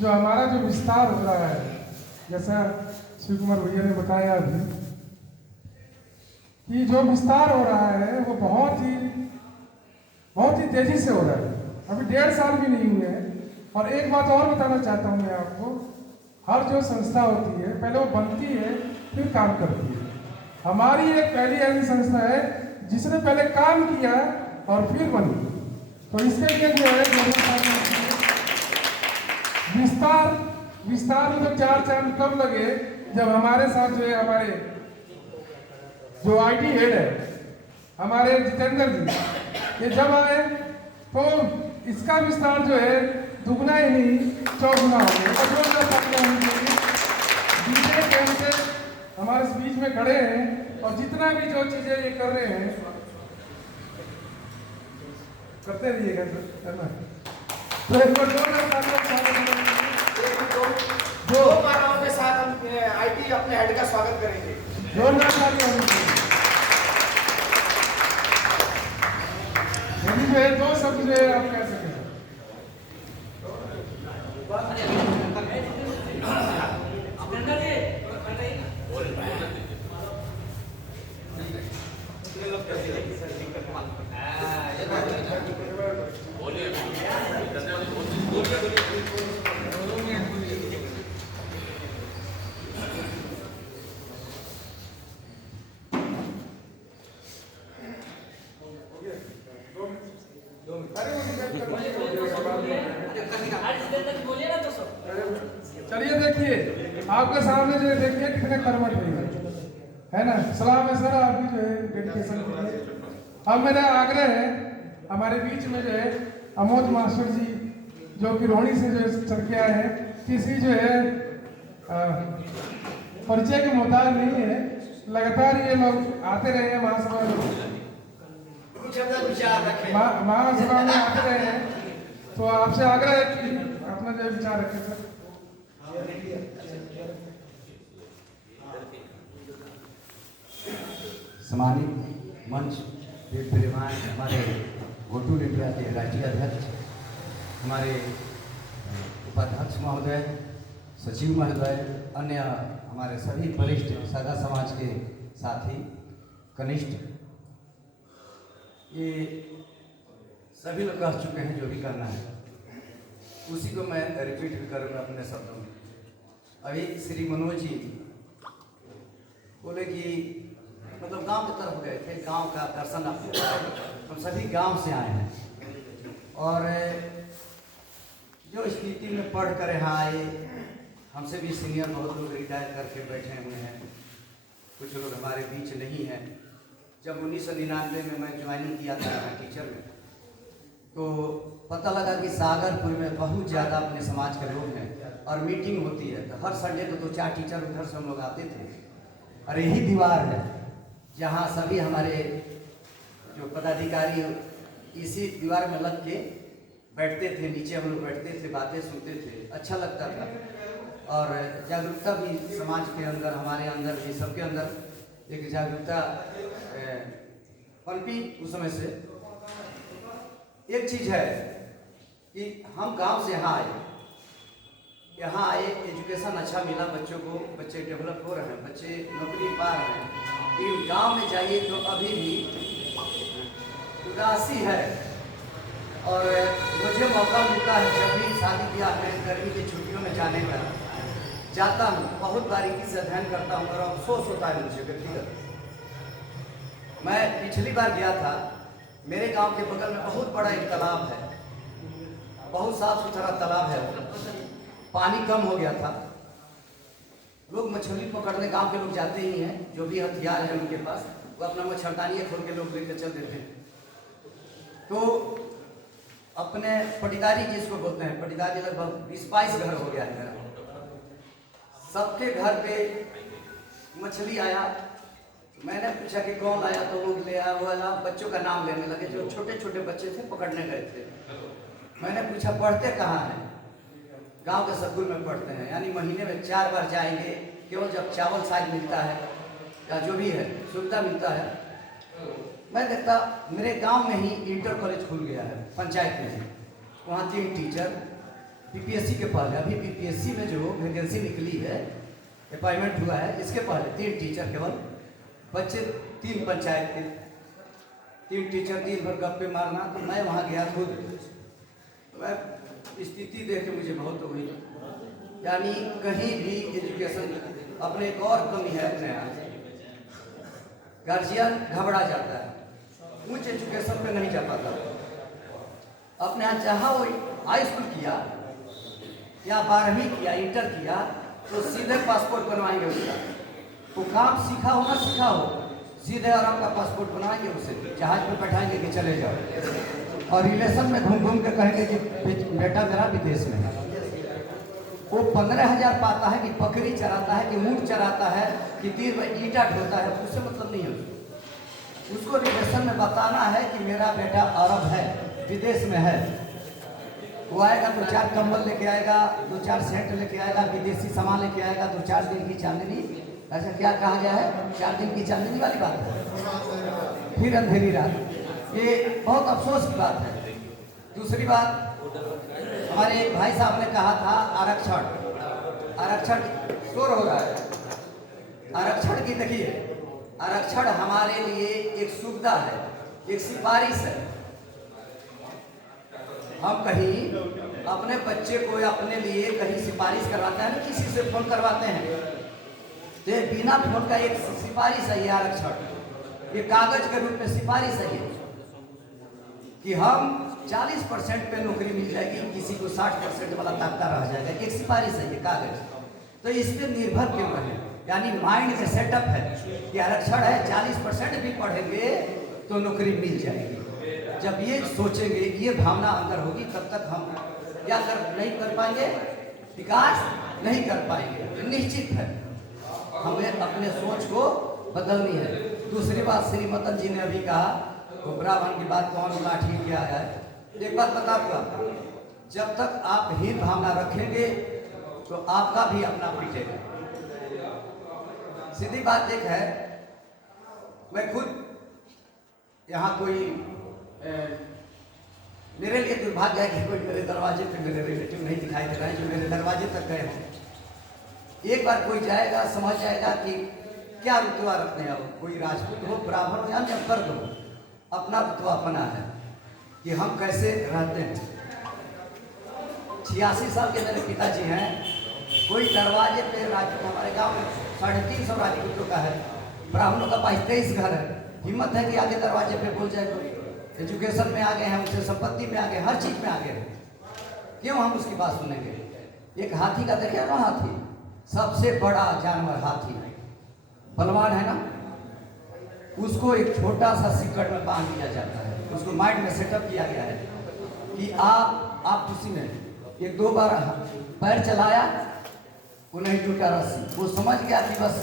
जो हमारा जो विस्तार हो रहा है, जैसा शिव कुमार भैया ने बताया अभी कि जो विस्तार हो रहा है वो बहुत ही तेजी से हो रहा है। अभी 1.5 साल भी नहीं हुए हैं। और एक बात और बताना चाहता हूँ मैं आपको, हर जो संस्था होती है पहले वो बनती है फिर काम करती है। हमारी एक पहली ऐसी संस्था है जिसने पहले काम किया और फिर बनी। तो इसके लिए जो है विस्तार में तो 4 चांद कब लगे जब हमारे साथ जो है हमारे जो आईटी हेड है हमारे जितेंद्र जी, ये जब आए तो इसका विस्तार जो है दुगना ही नहीं 4 गुना हो गया। दूसरे कैंडिडेट हमारे बीच में खड़े हैं और जितना भी जो चीजें ये कर रहे हैं करते रहिएगा करना। तो एक दो मानवों के साथ हम आईटी अपने हेड का स्वागत करेंगे। जोरदार ताली होनी चाहिए। यदि जो है 2 शब्द जो है आप कह सकें। चलिए देखिए आपके सामने जो है देखिए कितने कर्मठ है ना। सलाम है सर आपकी जो है डेडिकेशन के लिए। अब मेरा आग्रह है हमारे बीच में जो है अमोद मास्टर जी जो कि रोहिणी से जो चल के आए हैं, किसी जो है परिचय के मोहताज नहीं है, लगातार ये लोग आते रहे हैं महासभा में आते रहे हैं। तो आपसे आग्रह है कि अपना जो विचार रखें सर। सम्मानित मंच विराजमान हमारे गोटू इंडिया के राष्ट्रीय अध्यक्ष, हमारे उपाध्यक्ष महोदय, सचिव महोदय, अन्य हमारे सभी वरिष्ठ सागा समाज के साथी कनिष्ठ, ये सभी लोग कह चुके हैं जो भी करना है, उसी को मैं रिपीट करूँगा अपने शब्दों में। अभी श्री मनोज जी बोले कि मतलब गांव की तरफ गए थे, गांव का दर्शन आपने, हम सभी गांव से आए हैं और जो स्थिति में पढ़ कर यहाँ आए, हमसे भी सीनियर बहुत लोग रिटायर करके बैठे हुए हैं, कुछ लोग हमारे बीच नहीं हैं। जब 1999 में मैं ज्वाइनिंग किया था टीचर में, तो पता लगा कि सागरपुर में बहुत ज़्यादा अपने समाज के लोग हैं और मीटिंग होती है, तो हर संडे को 2-4 टीचर उधर से हम लोग आते थे। और यही दीवार है जहाँ सभी हमारे जो पदाधिकारी इसी दीवार में लग के बैठते थे, नीचे हम लोग बैठते थे, बातें सुनते थे, अच्छा लगता था। और जागरूकता भी समाज के अंदर, हमारे अंदर भी, सबके अंदर एक जागरूकता पनपी उस समय से। एक चीज़ है कि हम गांव से यहाँ आए, एजुकेशन अच्छा मिला बच्चों को, बच्चे डेवलप हो रहे हैं, बच्चे नौकरी पा रहे हैं। लेकिन गांव में जाइए तो अभी भी उदासी है। और मुझे मौका मिलता है जब भी शादी ब्याह में गर्मी की छुट्टियों में जाने का, जाता हूँ, बहुत बारीकी से अध्ययन करता हूँ और अफसोस होता है मुझे व्यक्तिगत। मैं पिछली बार गया था, मेरे गांव के बगल में बहुत बड़ा एक तालाब है, बहुत साफ सुथरा तालाब है, पानी कम हो गया था। लोग मछली पकड़ने गांव के लोग जाते ही हैं, जो भी हथियार है उनके पास, वो अपना मच्छरदानी खोल के लोग लेकर चल देते हैं। तो अपने पटीदारी जिसको बोलते हैं, पटीदारी लगभग 20-22 घर हो गया है, सबके घर पे मछली आया। मैंने पूछा कि कौन आया, तो लोग ले आया, वो बच्चों का नाम लेने लगे, जो छोटे छोटे बच्चे थे, पकड़ने गए थे। मैंने पूछा पढ़ते कहाँ हैं, गांव के स्कूल में पढ़ते हैं, यानी महीने में 4 बार जाएंगे, केवल जब चावल साग मिलता है या जो भी है सुविधा मिलता है। मैं देखता मेरे गांव में ही इंटर कॉलेज खुल गया है पंचायत में, वहाँ 3 टीचर, बीपीएससी के पहले, अभी बीपीएससी में जो वैकेंसी निकली है, अपॉइंटमेंट हुआ है, इसके पहले 3 टीचर केवल, बच्चे 3 पंचायत के 3 टीचर, दिन भर गप्पे मारना। तो मैं वहाँ गया खुद, मैं स्थिति देख के मुझे बहुत हुई, यानी कहीं भी एजुकेशन अपने एक और कमी है अपने यहाँ, गार्जियन घबरा जाता है, उच्च एजुकेशन पे नहीं जा पाता। अपने यहाँ चाहा वो हाई स्कूल किया या 12वीं किया, इंटर किया, तो सीधे पासपोर्ट बनवाएंगे उसका। वो काम सीखा हो ना सीखा हो, सीधे आराम का पासपोर्ट बनवाएंगे, उसे जहाज पे बैठाएंगे कि चले जाओ, और रिलेशन में घूम घूम के कहेंगे कि बेटा मेरा विदेश में है। वो 15,000 पाता है कि बकरी चराता है कि ऊँट चराता है कि दिन में ईंटा ढोता है, उससे मतलब नहीं है। उसको रिलेशन में बताना है कि मेरा बेटा अरब है, विदेश में है। वो आएगा 2-4 कंबल लेके आएगा, 2-4 सेंट लेके आएगा, विदेशी सामान लेके आएगा, 2-4 दिन की चांदनी, ऐसा क्या कहा गया है, 4 दिन की चांदनी वाली बात है, फिर अंधेरी रात। ये बहुत अफसोस की बात है। दूसरी बात, हमारे एक भाई साहब ने कहा था आरक्षण शोर हो रहा है। आरक्षण की देखिए, आरक्षण हमारे लिए एक सुविधा है, एक सिफारिश है। हम कहीं अपने बच्चे को या अपने लिए कहीं सिफारिश करवाते हैं ना, किसी से फोन करवाते हैं, तो ये बिना फोन का एक सिफारिश है, ये आरक्षण, ये कागज के रूप में सिफारिश है ये, कि हम 40% पे नौकरी मिल जाएगी, किसी को 60% वाला ताकता रह जाएगा, एक सिफारिश है ये कागज। तो इस पर निर्भर क्यों रहे, यानी माइंड में सेटअप है कि आरक्षण है, 40% भी पढ़ेंगे तो नौकरी मिल जाएगी। जब ये सोचेंगे, ये भावना अंदर होगी, तब तक हम क्या नहीं कर पाएंगे, विकास नहीं कर पाएंगे, निश्चित है। हमें अपने सोच को बदलनी है। दूसरी बात, श्रीमतन जी ने अभी कहा, तो ब्राह्मण की बात कौन लाठी क्या है, एक बात बता दूँ, जब तक आप हीन भावना रखेंगे तो आपका भी अपना पीछेगा। सीधी बात एक है, मैं खुद यहाँ कोई मेरे लिए दुर्भाग्य है कि कोई मेरे दरवाजे पे मेरे रिलेटिव नहीं दिखाई दे रहे हैं जो मेरे दरवाजे तक गए हों। एक बार कोई जाएगा, समझ जाएगा कि क्या रुतबा रखते हैं, कोई राजपूत हो, ब्राह्मण हो या कर्द हो, अपना रुतबा अपना है कि हम कैसे रहते हैं। 86 साल के मेरे पिताजी हैं, कोई दरवाजे पे राजपूत, हमारे गांव में 350 राजपूतों का है, ब्राह्मणों का 22 घर है। हिम्मत है कि आगे दरवाजे पे बोल जाए, कोई एजुकेशन में आगे हैं, उनसे संपत्ति में आगे, हर चीज में आगे हैं, क्यों हम उसकी बात सुनेंगे। एक हाथी का देखिए ना, हाथी सबसे बड़ा जानवर, हाथी बलवान है ना, उसको एक छोटा सा सिक्कड़ में बांध दिया जाता है, उसको माइंड में सेटअप किया गया है कि आप उसी में 1-2 बार पैर चलाया, वो नहीं टूटा रस्सी, वो समझ गया कि बस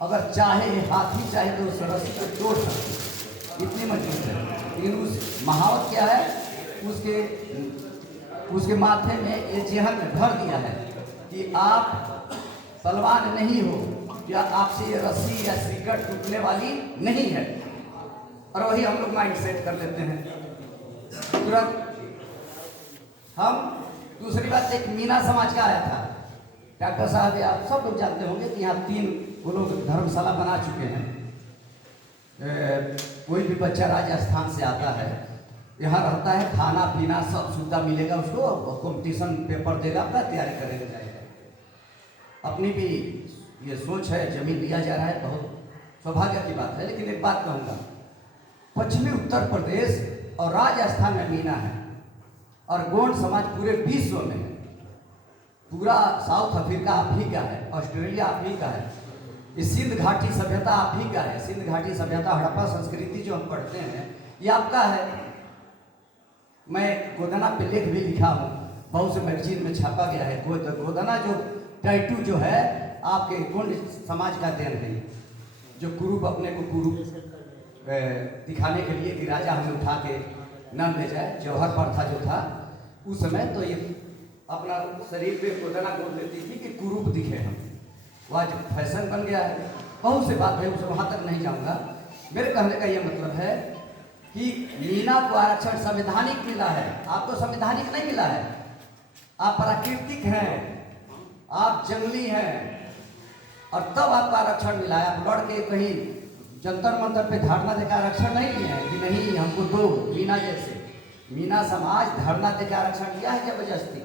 अगर चाहे हाथी चाहे तो उस रस्सी को तोड़ सकते, इतनी मजबूत है। लेकिन उस महावत क्या है, उसके माथे में ये जेहन में भर दिया है कि आप बलवान नहीं हो, या आपसे ये रस्सी या सिक्कड़ टूटने वाली नहीं है। और वही हम लोग माइंड सेट कर लेते हैं तुरंत। हम दूसरी बात, एक मीना समाज का आया था, डॉक्टर साहब आप सब लोग जानते होंगे कि यहाँ 3 वो लोग धर्मशाला बना चुके हैं। कोई भी बच्चा राजस्थान से आता है, यहाँ रहता है, खाना पीना सब सुविधा मिलेगा उसको, कंपटीशन पेपर देगा, अपना तैयारी करेगा जाएगा। अपनी भी ये सोच है, जमीन लिया जा रहा है, बहुत सौभाग्य की बात है। लेकिन एक बात कहूँगा, पश्चिमी उत्तर प्रदेश और राजस्थान में मीना है, और गोंड समाज पूरे विश्व में है। पूरा साउथ अफ्रीका आप ही का है, ऑस्ट्रेलिया आप ही का है, इस सिंध घाटी सभ्यता आप ही का है। सिंध घाटी सभ्यता, हड़प्पा संस्कृति जो हम पढ़ते हैं, ये आपका है। मैं गोदना पे लेख भी लिखा हूँ, बहुत से मैगजीन में छापा गया है। गोदना जो टैटू जो है आपके गोंड समाज का देन है, जो कुरूप अपने को कुरूप दिखाने के लिए कि राजा हमें उठा के न ले जाए, जौहर प्रथा जो था उस समय, तो ये अपना शरीर पे गोदना गोद लेती थी कि कुरूप दिखे हम। वह जो फैशन बन गया है, बहुत से बात है, उसे वहाँ तक नहीं जाऊँगा। मेरे कहने का ये मतलब है कि मीना को आरक्षण संवैधानिक मिला है, आपको संवैधानिक नहीं मिला है। आप प्राकृतिक हैं, आप जंगली हैं, और तब आपका आरक्षण मिला है। आप लड़ के कहीं जंतर मंतर पे धरना देकर आरक्षण नहीं लिए हैं कि नहीं हमको दो। मीना जैसे मीना समाज धरना देकर आरक्षण लिया है जबरदस्ती,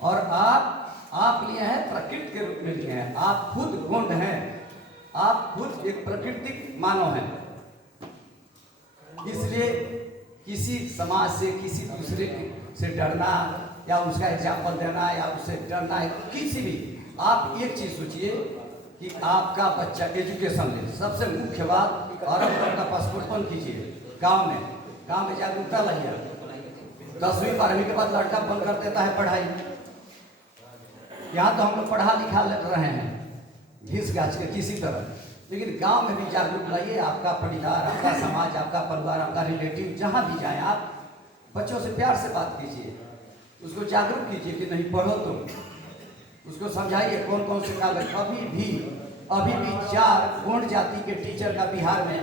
और आप लिए हैं प्रकृति के रूप में लिए हैं। आप खुद गोंड हैं, आप खुद एक प्राकृतिक मानव हैं। इसलिए किसी समाज से, किसी दूसरे से डरना या उसका एग्जाम्पल देना या उससे डरना है, किसी भी, आप एक चीज सोचिए कि आपका बच्चा एजुकेशन ले, सबसे मुख्य बात। और अपना पासपोर्ट कीजिए। गांव में जागरूकता लाइए। 10वीं 12वीं के बाद लड़का बंद कर देता है पढ़ाई। यहाँ तो हम लोग पढ़ा लिखा रहे हैं घिस गाछ के किसी तरह, लेकिन गांव में भी जागरूक लाइए। आपका परिवार, आपका समाज, आपका परिवार, आपका रिलेटिव जहाँ भी जाए, आप बच्चों से प्यार से बात कीजिए, उसको जागरूक कीजिए कि नहीं पढ़ो तुम, उसको समझाइए कौन कौन से कागज। अभी भी 4 गोंड जाति के टीचर का बिहार में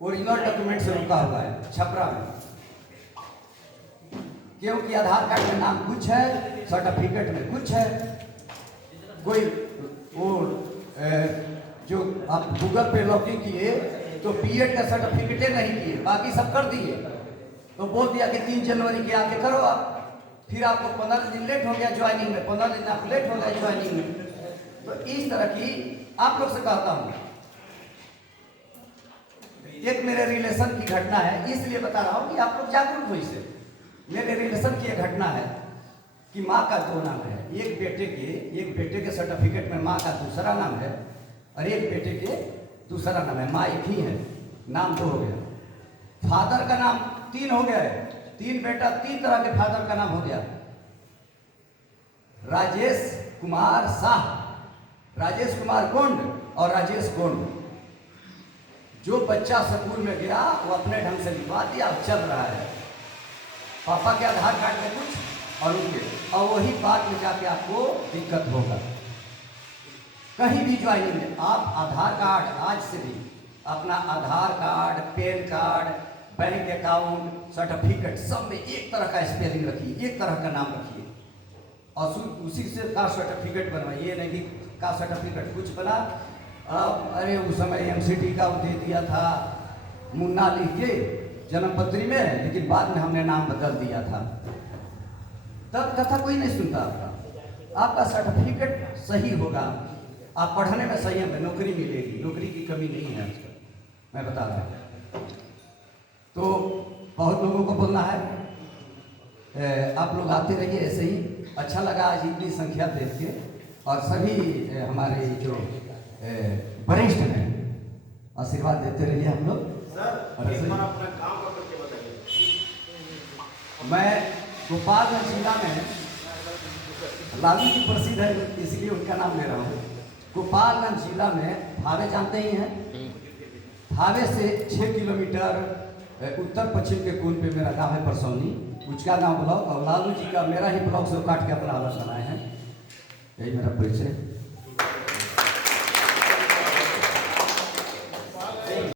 ओरिजिनल डॉक्यूमेंट से रुका हुआ है छपरा में, क्योंकि आधार कार्ड में नाम कुछ है, सर्टिफिकेट में कुछ है। कोई वो जो आप गूगल पे लॉगिन किए तो बीएड का सर्टिफिकेट नहीं किए, बाकी सब कर दिए। तो बोल दिया कि 3 जनवरी के आके करो आप। फिर आपको 15 दिन लेट हो गया ज्वाइनिंग में, 15 दिन आप लेट हो गए ज्वाइनिंग में। तो इस तरह की आप लोग से कहता हूँ, एक मेरे रिलेशन की घटना है, इसलिए बता रहा हूँ कि आप लोग जागरूक हो इससे। मेरे रिलेशन की एक घटना है कि माँ का 2 नाम है। एक बेटे के सर्टिफिकेट में माँ का दूसरा नाम है, और एक बेटे के दूसरा नाम है। माँ एक ही है, नाम 2 हो गया। फादर का नाम 3 हो गया है। 3 बेटा, 3 तरह के फादर का नाम हो गया। राजेश कुमार शाह, राजेश कुमार गोंड और राजेश गोंड। जो बच्चा स्कूल में गया वो अपने ढंग से लिखवा दिया, चल रहा है। पापा के आधार कार्ड में कुछ और उनके, और वही बात में जाके आपको दिक्कत होगा। कहीं भी ज्वाइनिंग में आप आधार कार्ड, आज से भी अपना Aadhaar card, PAN card, bank account, certificate, सब में एक तरह का स्पेलिंग रखिए, एक तरह का नाम रखिए, और उसी से कास्ट सर्टिफिकेट बनवाइए। नहीं कि कास्ट सर्टिफिकेट कुछ बना, अरे उस समय एमसीटी का दे दिया था मुन्ना लिख के जन्मपत्री में, लेकिन बाद में हमने नाम बदल दिया था। तब कथा कोई नहीं सुनता आपका सर्टिफिकेट सही होगा, आप पढ़ने में सही है, नौकरी मिलेगी, नौकरी की कमी नहीं है आजकल, मैं बता रहा हूँ। तो बहुत लोगों को बोलना है, आप लोग आते रहिए ऐसे ही। अच्छा लगा आज इतनी संख्या देख के, और सभी हमारे जो वरिष्ठ हैं आशीर्वाद देते रहिए हम लोग। सर एक बार अपना काम करके बताइए। मैं गोपालगंज जिला में, लालू जी प्रसिद्ध है इसलिए उनका नाम ले रहा हूँ। गोपालगंज जिला में भावे जानते ही हैं, भावे से 6 किलोमीटर उत्तर पश्चिम के कोण पे मेरा गांव है परसौनी, उसका गांव ब्लॉक। और लालू जी का मेरा ही ब्लॉक से काट के अपना अलग बनाए हैं, यही मेरा परिचय।